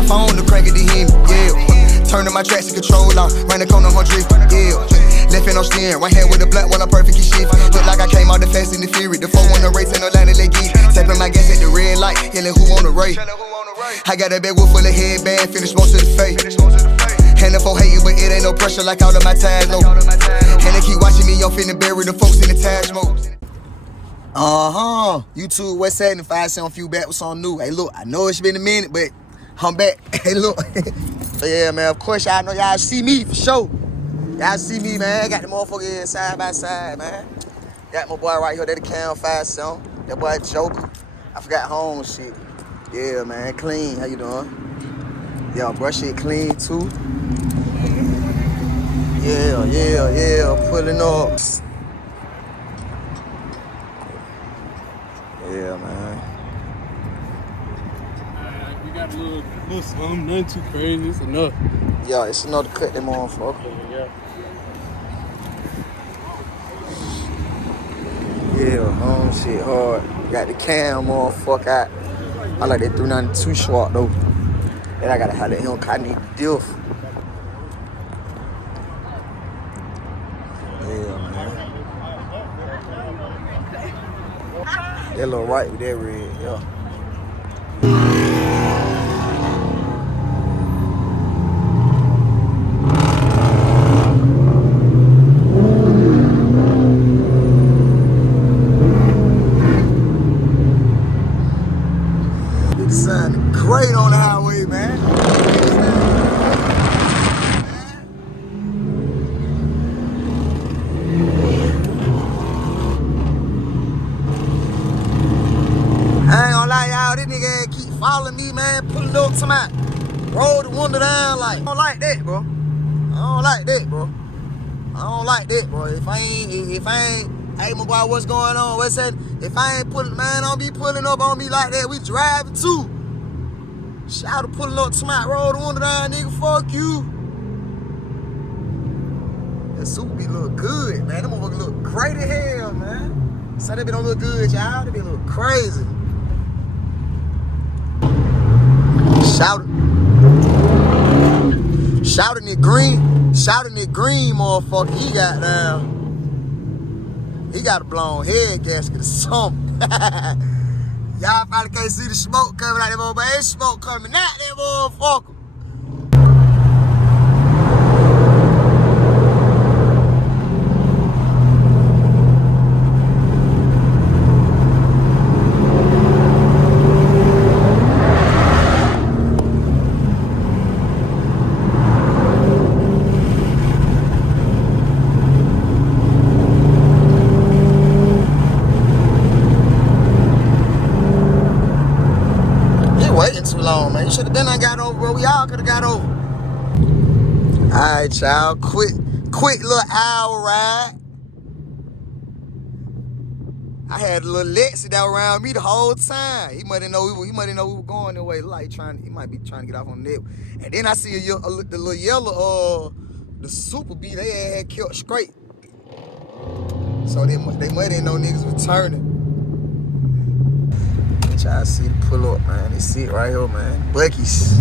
my phone to crank it to him, yeah. Turning my tracks to control off, ran the corner on drift, yeah. Left hand on steering, right hand with the black while I'm perfect and shit. Look like I came out the Fast and the Fury. The 4 on the race and the line and they get. Tapping my gas at the red light, yelling who on the race. I got that bag wood full of headband, finish most of the face. And if I'm hating, but it ain't no pressure like all of my ties, no. And they keep watching me, yo, finna bury the folks in the tag smoke. YouTube, what's happening? 5-7 few back with something new. Hey, look, I know it's been a minute, but I'm back. Hey, look. So, yeah, man, of course, y'all know y'all see me for sure. Y'all see me, man. Got the motherfucker side by side, man. Got my boy right here, that the Cam 5-7. That boy Joker. I forgot home shit. Yeah, man, clean. How you doing? Yeah, brush shit clean, too. Yeah, pulling up. Yeah, man. We got a little something, nothing too crazy, it's enough. Yeah, it's enough to cut them motherfucker. Yeah, shit hard. Got the Cam motherfucker out. I like that 392 short though. Then I gotta have that him, I need the diff. Yeah, man. That little right with that red, yeah. It sounded great on the highway, man. I ain't gonna lie, y'all, this nigga keep following me, man, pulling up to my roll the window down, like, I don't like that, bro. I don't like that, bro. If I ain't, hey, my boy, what's going on? What's that? If I ain't pulling, man, I don't be pulling up on me like that. We driving too. Shout out pulling up to my roll the window down, nigga, fuck you. That suit be look good, man. That motherfucker look great as hell, man. So that be don't look good, y'all. That be look crazy. Shouting it green, motherfucker. He got down. He got a blown head gasket or something. Y'all probably can't see the smoke coming out that motherfucker. There's smoke coming out that motherfucker. Waiting too long, man. You should have been and got over, bro. We all could have got over. Alright, child. Quick little hour ride. I had a little Lexi that was around me the whole time. He might know we were going that way. Like he might be trying to get off on the net. And then I see the little yellow, the Super B. They had killed straight. So they might didn't know niggas was turning. Y'all see the pull up, man. They see it right here, man. Buc'ees.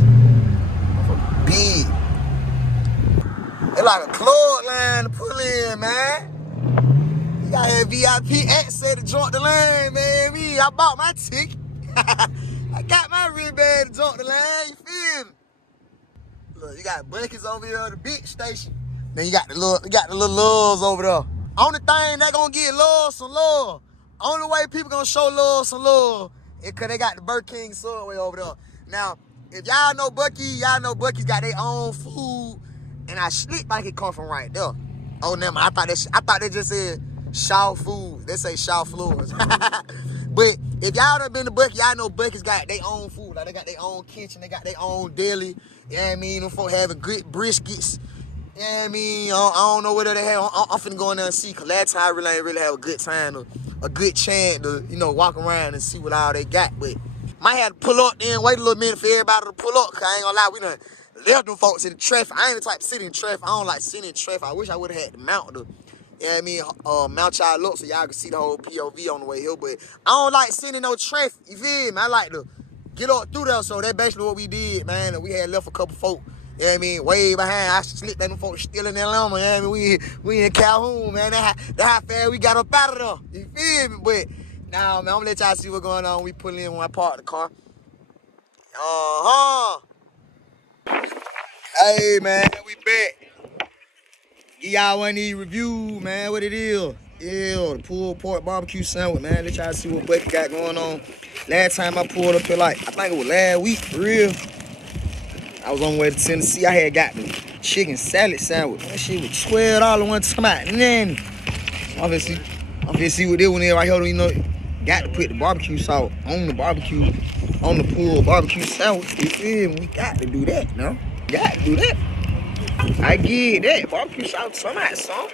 Big. They like a club line to pull in, man. You gotta have VIP access to jump the line, man. I bought my ticket. I got my wristband to jump the line, you feel me? Look, you got Buc'ees over here at the big station. Then you got the little loves over there. Only thing that gonna get love, some love. Only way people gonna show love, some love. Cause they got the Burger King Subway over there. Now, if y'all know Buc'ees, y'all know Buc'ees got their own food, and I sleep like it come from right there. Oh, never mind. I thought they just said Shaw Foods. They say Shaw Floors. But if y'all done been to Buc'ees, y'all know Buc'ees got their own food. Like they got their own kitchen, they got their own deli. You know what I mean? Them folk having good briskets. You know what I mean? I don't know what they have. I'm finna go in there and see. Cause last time I really ain't really have a good time, a good chance to, walk around and see what all they got. But might have to pull up then, wait a little minute for everybody to pull up. Cause I ain't gonna lie, we done left them folks in the traffic. I ain't the type to sit in traffic. I don't like sitting in traffic. I wish I would have had the mount to, you know what I mean? Mount y'all up so y'all can see the whole POV on the way here. But I don't like sitting in no traffic. You feel me? I like to get up through there. So that's basically what we did, man. And we had left a couple folk, you know what I mean, way behind. I slipped that them folks still in that llama, you know what I mean? We in Calhoun, man. That's how fast we got up out of there. You feel me? But now, man, I'm gonna let y'all see what's going on. We pulling in when I park the car. Hey, man, we back. Give y'all one of these reviews, man, what it is. Yeah, the pulled pork barbecue sandwich, man. Let y'all see what Bucky got going on. Last time I pulled up here, like, I think it was last week, for real. I was on the way to Tennessee. I had got the chicken salad sandwich. That shit was $12 one time out. I'm finna see what this one is right here. You know, got to put the barbecue sauce on the barbecue, on the pulled barbecue sandwich. You feel me? We got to do that, no? Got to do that. I get that. Barbecue sauce, some out, some.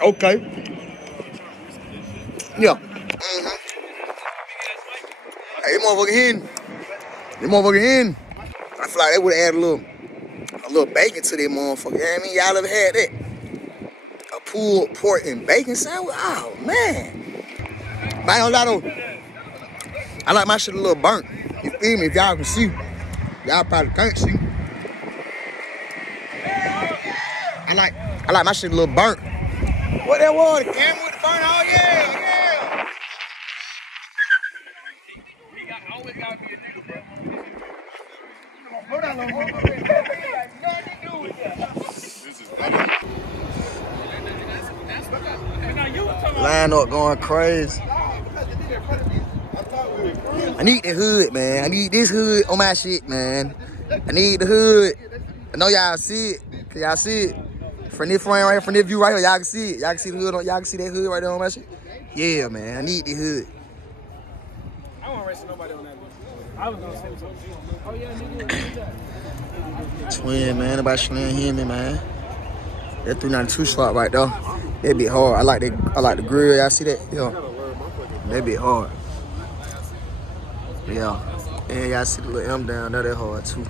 Okay. Yeah. Hey, this motherfucker in. I feel like they would have added a little bacon to that motherfucker. You know what I mean? Y'all ever had that? A pulled pork and bacon sandwich? Oh, man. But I ain't gonna lie though. I like my shit a little burnt. You feel me? If y'all can see. Y'all probably can't see. I like my shit a little burnt. What that was? The camera with the burnt? Oh, yeah. Always gotta be a nigga, bro. Line up going crazy. I need the hood, man. I need this hood on my shit, man. I need the hood. I know y'all see it. Can y'all see it? From this frame right here, from this view right here, y'all can see it. Y'all can see the hood on, y'all can see that hood right there on my shit. Yeah, man. I need the hood. I won't race nobody on that list. I was gonna say something. Oh yeah, nigga. Twin, man. Nobody slaying him, man. That 392 slot right there. That be hard. I like the grill. Y'all see that? Yeah. That be hard. Yeah. And y'all see the little M down there. That hard too.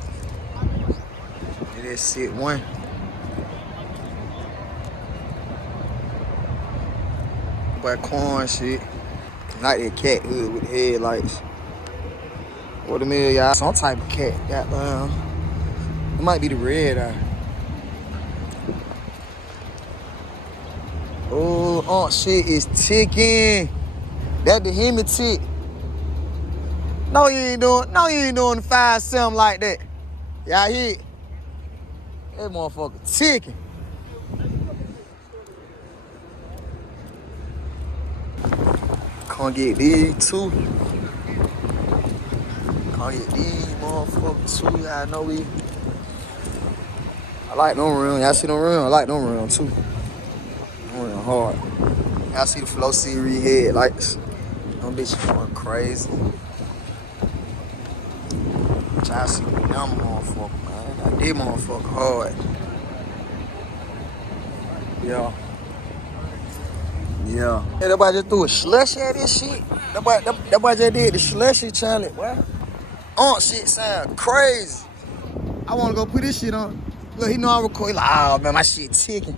And that sit one. But corn shit. Like that cat hood with the headlights. What the mill, y'all? Some type of cat. Goddamn. It might be the red eye. Oh, shit is ticking. That the hemi tick. No, you ain't doing the 5-7 like that. Y'all hear it? That motherfucker ticking. Can't get these too. Can't get these motherfuckers too. Y'all know we. I like them rims. Y'all see them rims? I like them rims too. Them rims hard. Y'all see the Flow Series headlights? Them bitches going crazy. Y'all see them motherfucker, man. That did motherfucker hard. Yeah. Yeah. Hey, that boy just threw a slushy at this shit. That boy just did the slushy challenge, boy. Shit sound crazy. I wanna go put this shit on. Look, he know I record. He like, oh man, my shit ticking.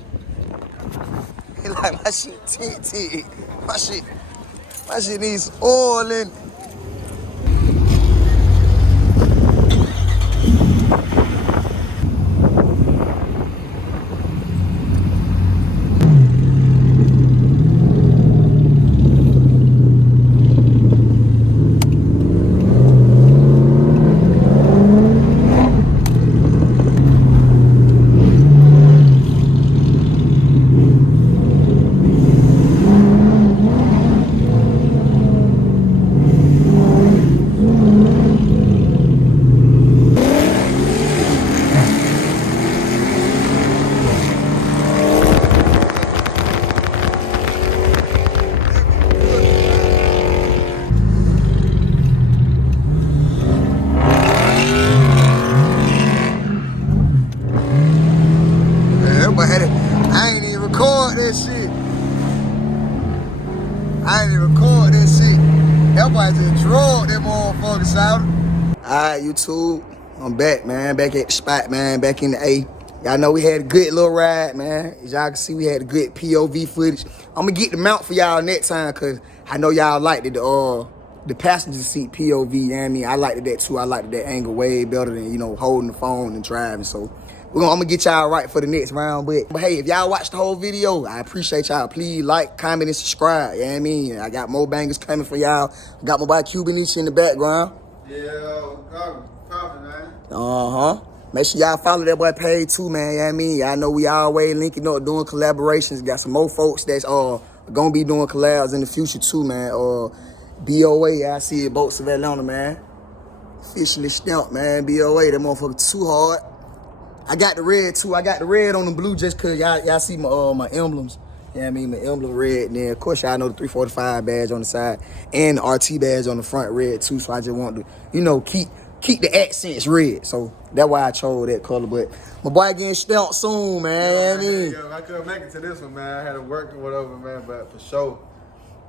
He like, my shit tick. My shit needs oil in it. That boy just drove that motherfucker out. Alright, YouTube. I'm back, man. Back at the spot, man. Back in the A. Y'all know we had a good little ride, man. As y'all can see, we had a good POV footage. I'm gonna get the mount for y'all next time, cause I know y'all liked it, the passenger seat POV, you know what I mean? I liked that too. I liked that angle way better than, you know, holding the phone and driving. So I'm gonna get y'all right for the next round. But hey, if y'all watched the whole video, I appreciate y'all. Please like, comment, and subscribe. You know what I mean? I got more bangers coming for y'all. I got my boy Cubanichi in the background. Yeah, coffee, man. Uh-huh. Make sure y'all follow that boy page too, man. You know what I mean? Y'all know we always linking up, doing collaborations. Got some more folks that's gonna be doing collabs in the future too, man. BOA, I see it, Boats of Atlanta, man. Officially stamped, man. BOA, that motherfucker too hard. I got the red too. I got the red on the blue just cause y'all see my emblems. You know what I mean? My emblem red. And then of course y'all know the 345 badge on the side and the RT badge on the front red too. So I just want to, you know, keep the accents red. So that's why I chose that color. But my boy getting stamped soon, man. I couldn't make it to this one, man. I had to work or whatever, man. But for sure,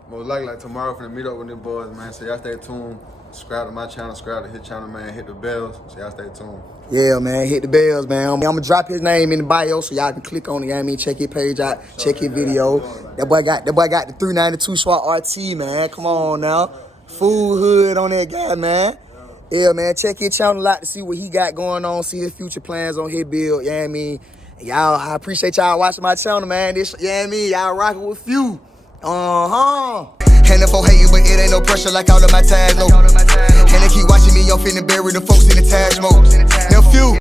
most likely like tomorrow finna meet up with them boys, man. So y'all stay tuned. Subscribe to my channel, subscribe to his channel, man. Hit the bells. So y'all stay tuned. Yeah, man. Hit the bells, man. I'm gonna drop his name in the bio so y'all can click on it. You know what I mean? Check his page out. Check his video. That boy got the 392 Swat RT, man. Come on now. Full hood on that guy, man. Yeah, man. Check his channel out to see what he got going on. See his future plans on his build. You know what I mean? Y'all, I appreciate y'all watching my channel, man. This, you know what I mean? Y'all rocking with few. And if I'm hating, but it ain't no pressure like all of my tags, no. And they keep watching me, I'm finna bury the folks in the Taj mode. Now few.